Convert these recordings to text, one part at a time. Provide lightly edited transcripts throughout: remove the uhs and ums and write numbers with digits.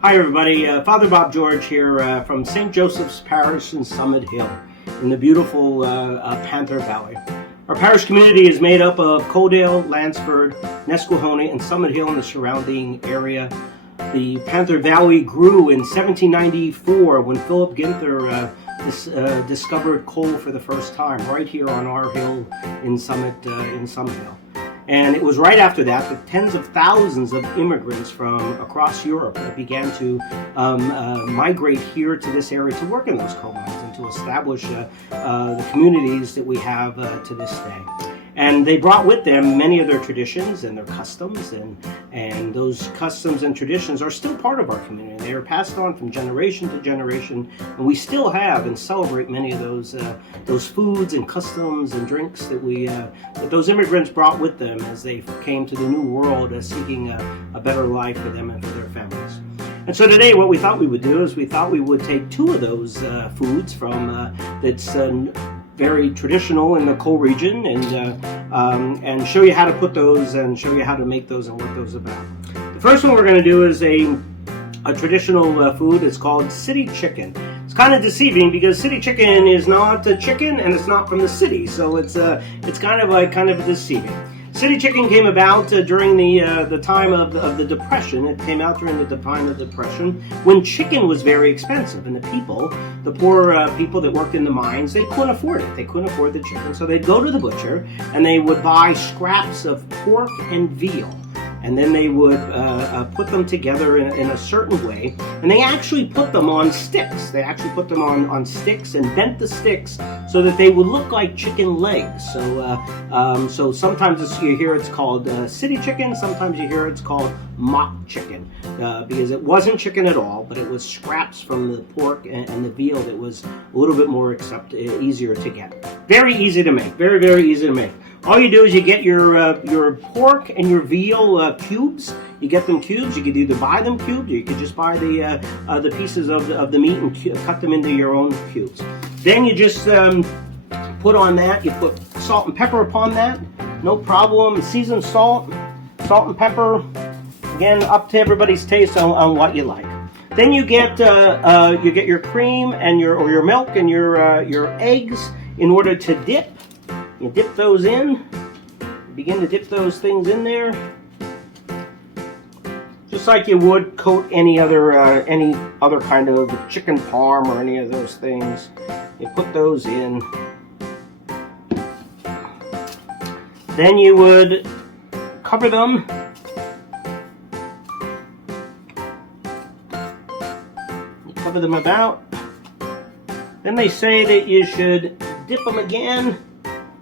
Hi everybody, Father Bob George here from St. Joseph's Parish in Summit Hill in the beautiful Panther Valley. Our parish community is made up of Coaldale, Lansford, Nesquehoning, and Summit Hill in the surrounding area. The Panther Valley grew in 1794 when Philip Ginther discovered coal for the first time right here on our hill in Summit Hill. And it was right after that tens of thousands of immigrants from across Europe that began to migrate here to this area to work in those coal mines and to establish the communities that we have to this day. And they brought with them many of their traditions and their customs, and those customs and traditions are still part of our community. They are passed on from generation to generation, and we still have and celebrate many of those foods and customs and drinks that those immigrants brought with them as they came to the new world, seeking a better life for them and for their families. And so today, what we thought we would do is we thought we would take two of those foods from that's very traditional in the coal region, and show you how to put those and show you how to make those and what those are about. The first one we're going to do is a traditional food. It's called city chicken. It's kind of deceiving because city chicken is not a chicken and it's not from the city, so it's kind of deceiving. City chicken came about during the time of the Depression. It came out during the time of the Depression when chicken was very expensive, and the poor people that worked in the mines, they couldn't afford it. They couldn't afford the chicken, so they'd go to the butcher and they would buy scraps of pork and veal. And then they would put them together in a certain way. And they actually put them on sticks. They actually put them on sticks and bent the sticks so that they would look like chicken legs. So sometimes you hear it's called city chicken. Sometimes you hear it's called mock chicken. Because it wasn't chicken at all, but it was scraps from the pork and the veal that was a little bit more easier to get. Very easy to make. Very, very easy to make. All you do is you get your pork and your veal cubes. You get them cubes. You could either buy them cubed, or you could just buy the pieces of the meat and cut them into your own cubes. Then you just put on that. You put salt and pepper upon that. No problem. Seasoned salt and pepper. Again, up to everybody's taste on what you like. Then you get your cream and your milk and your eggs in order to dip. You dip those in, begin to dip those things in there, just like you would coat any other kind of chicken parm or any of those things. You put those in. Then you would cover them. You cover them about. Then they say that you should dip them again.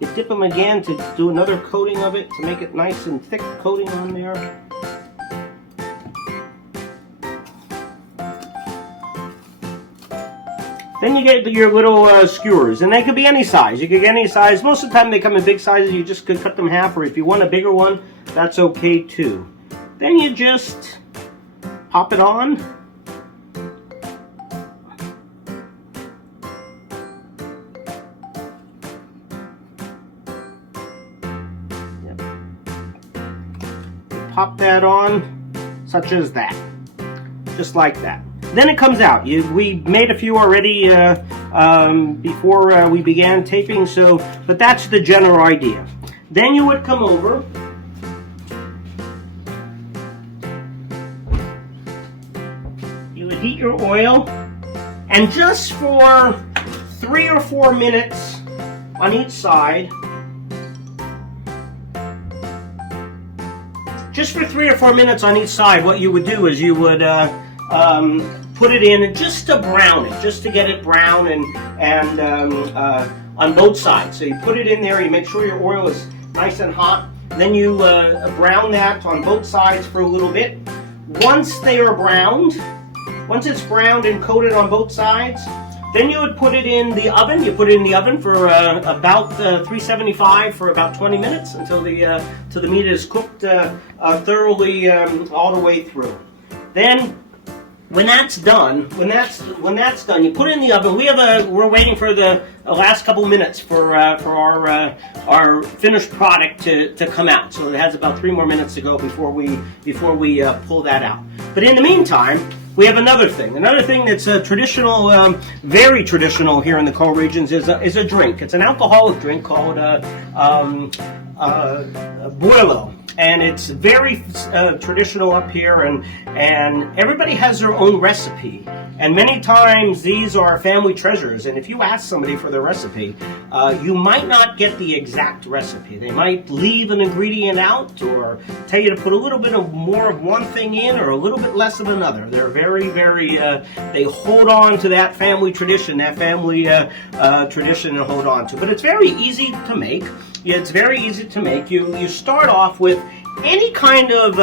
You dip them again to do another coating of it to make it nice and thick coating on there. Then you get your little skewers, and they could be any size. You could get any size. Most of the time they come in big sizes. You just could cut them in half, or if you want a bigger one, that's okay too. Then you just pop it on. Pop that on, such as that, just like that. Then it comes out. We made a few already before we began taping, but that's the general idea. Then you would come over, you would heat your oil, and just for 3 or 4 minutes on each side, just for 3 or 4 minutes on each side, what you would do is you would put it in just to brown it, just to get it brown and on both sides. So you put it in there, you make sure your oil is nice and hot. Then you brown that on both sides for a little bit. Once they are browned, once it's browned and coated on both sides, then you would put it in the oven. You put it in the oven for about 375 for about 20 minutes until the meat is cooked thoroughly all the way through. Then, when that's done, you put it in the oven. We're waiting for the last couple minutes for our finished product to come out. So it has about 3 more minutes to go before we pull that out. But in the meantime, we have another thing. Another thing that's traditional, very traditional here in the coal regions is a drink. It's an alcoholic drink called boilo. And it's very traditional up here, and everybody has their own recipe. And many times these are family treasures, and if you ask somebody for the recipe, you might not get the exact recipe. They might leave an ingredient out or tell you to put a little bit of more of one thing in or a little bit less of another. They're very, very, they hold on to that family tradition, tradition and hold on to. But it's very easy to make. It's very easy to make. You start off with any kind of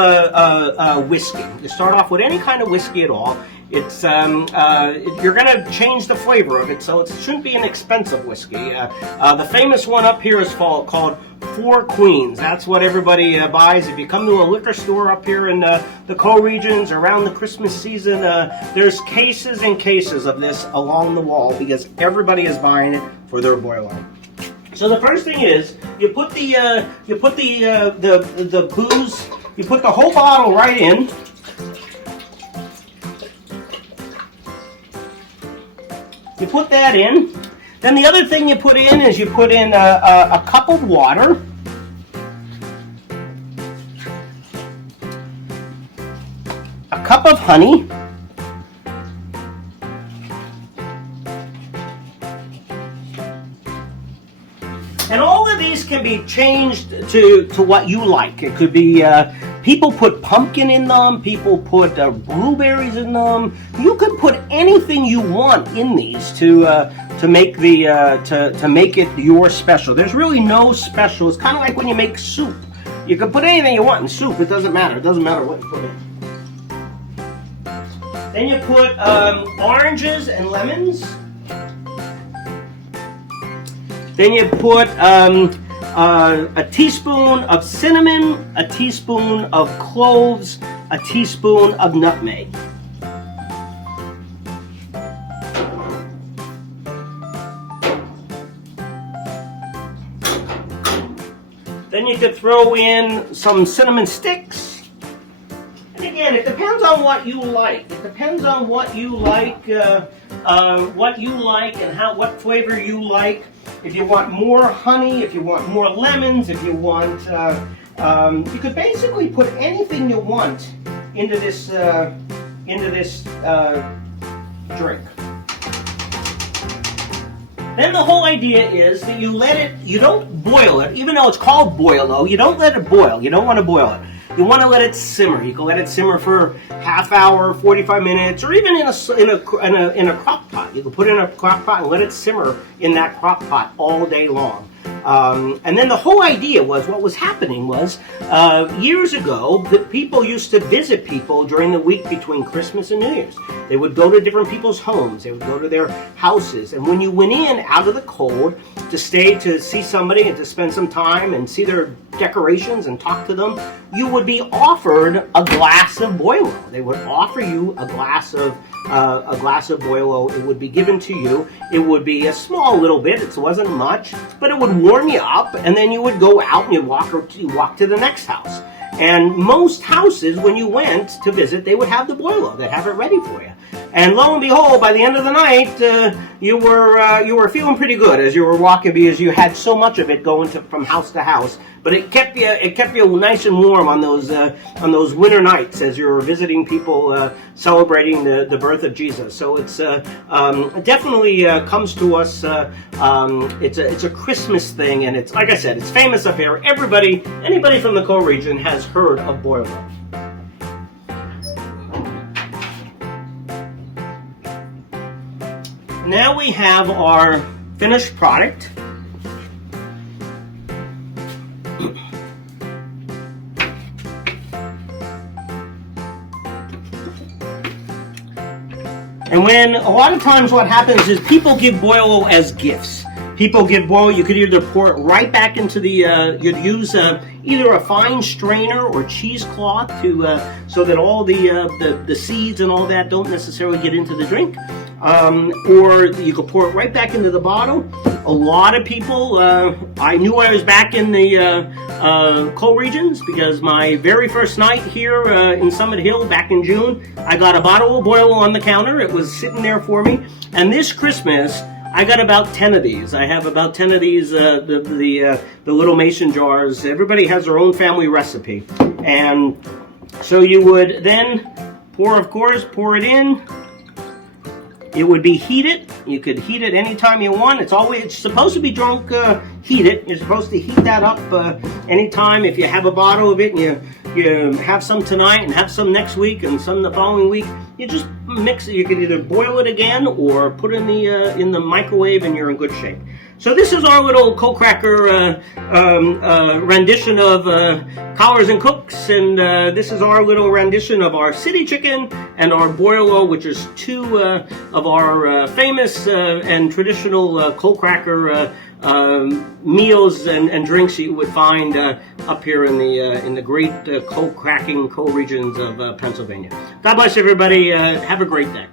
whiskey. You start off with any kind of whiskey at all. It's you're going to change the flavor of it, so it shouldn't be an expensive whiskey. The famous one up here is called Four Queens. That's what everybody buys. If you come to a liquor store up here in the coal regions around the Christmas season, there's cases and cases of this along the wall because everybody is buying it for their boiling. So the first thing is you put the booze, you put the whole bottle right in. You put that in. Then the other thing you put in is you put in a cup of water. A cup of honey. And all of these can be changed to what you like. It could be, people put pumpkin in them, people put blueberries in them. You could put anything you want in these to make to make it your special. There's really no special. It's kind of like when you make soup. You can put anything you want in soup. It doesn't matter. It doesn't matter what you put in. Then you put oranges and lemons. Then you put a teaspoon of cinnamon, a teaspoon of cloves, a teaspoon of nutmeg. Then you could throw in some cinnamon sticks. And again, it depends on what you like. It depends on what you like, and what flavor you like. If you want more honey, if you want more lemons, if you want, you could basically put anything you want into this drink. Then the whole idea is that you don't boil it, even though it's called boilo, you don't let it boil. You don't want to boil it. You want to let it simmer. You can let it simmer for half hour, 45 minutes, or even in a crock pot. You can put it in a crock pot and let it simmer in that crock pot all day long. And then the whole idea was, what was happening was, years ago, the people used to visit people during the week between Christmas and New Year's. They would go to different people's homes. They would go to their houses. And when you went in out of the cold to stay to see somebody and to spend some time and see their decorations and talk to them, you would be offered a glass of boilo. They would offer you a glass of boilo. It would be given to you. It would be a small little bit. It wasn't much, but it would warm you up, and then you would go out and you walk to the next house. And most houses, when you went to visit, they would have the boilo. They'd have it ready for you. And lo and behold, by the end of the night, you were feeling pretty good as you were walking because you had so much of it going from house to house. But it kept you nice and warm on those winter nights as you were visiting people celebrating the birth of Jesus. So it's definitely comes to us. It's a Christmas thing, and it's, like I said, it's famous up here. Anybody from the coal region has heard of boilo. Now we have our finished product. And when a lot of times what happens is people give boilo as gifts. People give boilo, you could either pour it right back into the, you'd use either a fine strainer or cheesecloth to so that all the seeds and all that don't necessarily get into the drink. or you could pour it right back into the bottle. A lot of people, I knew I was back in the coal regions because my very first night here in Summit Hill back in June, I got a bottle of boil on the counter. It was sitting there for me. And this Christmas, I got about 10 of these. I have about 10 of these, the little mason jars. Everybody has their own family recipe. And so you would then pour it in. It would be heated. You could heat it anytime you want. It's supposed to be drunk heated. You're supposed to heat that up anytime. If you have a bottle of it and you have some tonight and have some next week and some the following week, you just mix it. You can either boil it again or put it in the microwave and you're in good shape. So this is our little coal cracker rendition of Collars and Cooks, and this is our little rendition of our city chicken and our boilo, which is two of our famous and traditional coal cracker meals and drinks that you would find up here in the great coal cracking coal regions of Pennsylvania. God bless everybody. Have a great day.